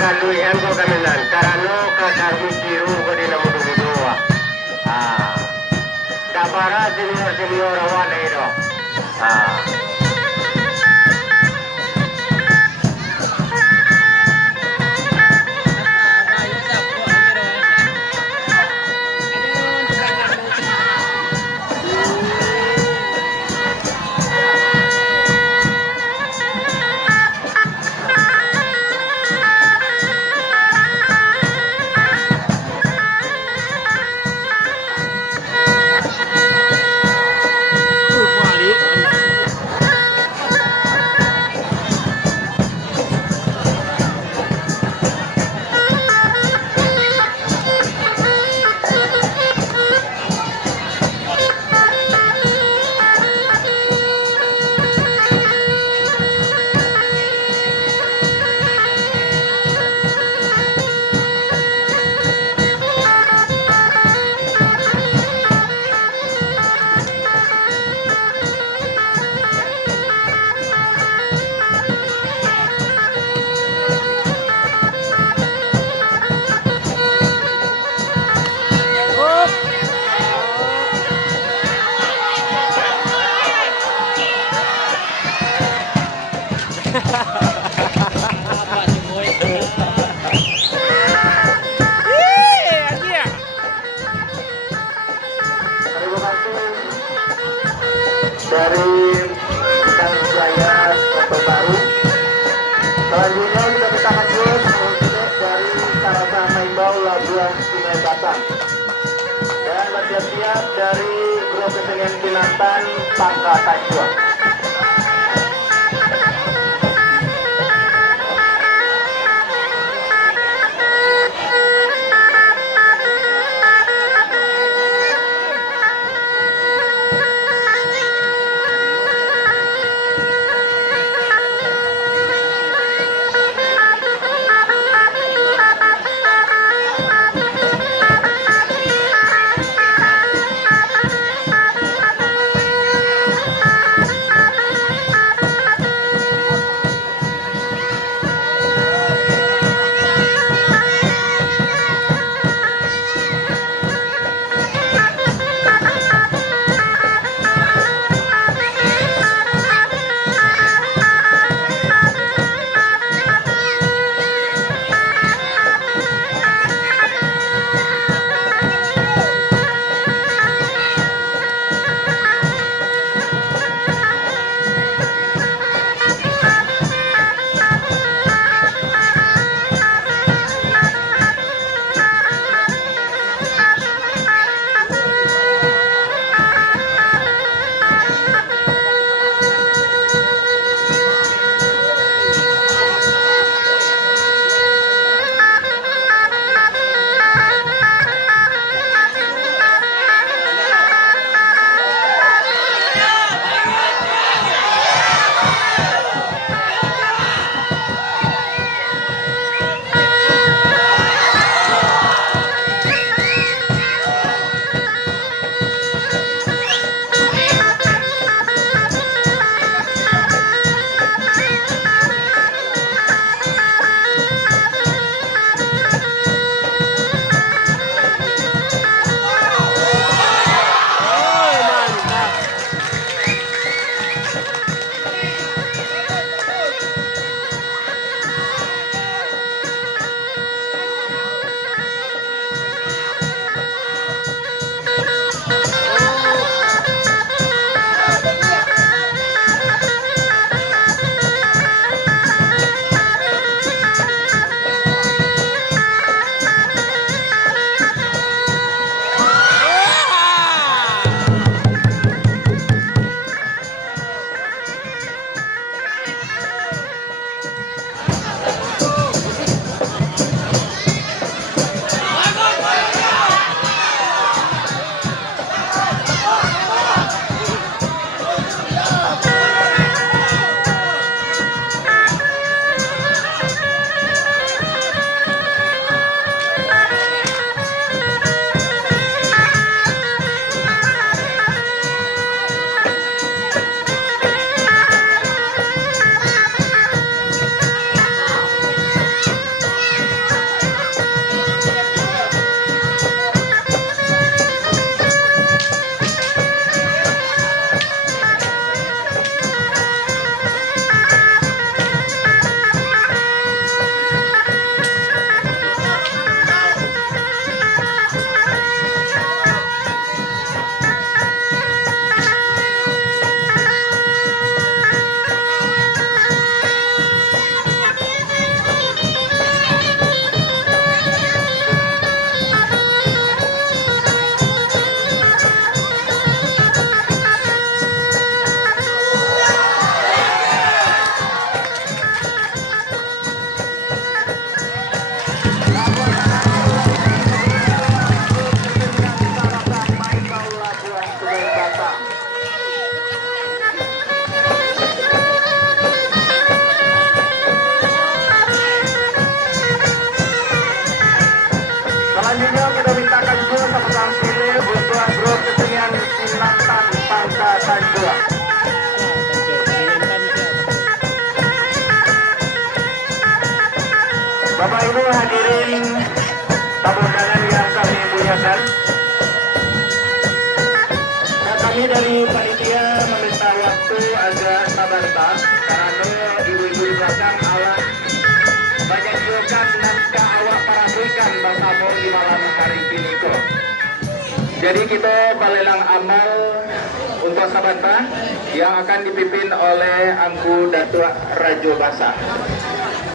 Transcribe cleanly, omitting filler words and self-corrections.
kaluihan ko kami nan. Karano kakagisiru ko din ang mudugudoa. Dabara senior awan ito. Dari Jaya Kota Baru. Selanjutnya kita lanjut dari Karasa Maimbau Labuan Sungai Batang. Dan bersiap-siap dari Grup Kesenian Binatang Pangka Tanjung. Bapak Ibu hadirin tamu undangan yang kami muliakan, kami dari panitia meminta waktu agak sabar karena ibu-ibu di belakang awak banyak juga naskah awak parabuikan bersama di malam hari ini kok. Jadi kita balelang amal untuk sabanta yang akan dipimpin oleh Angku Datuk Rajo Basa.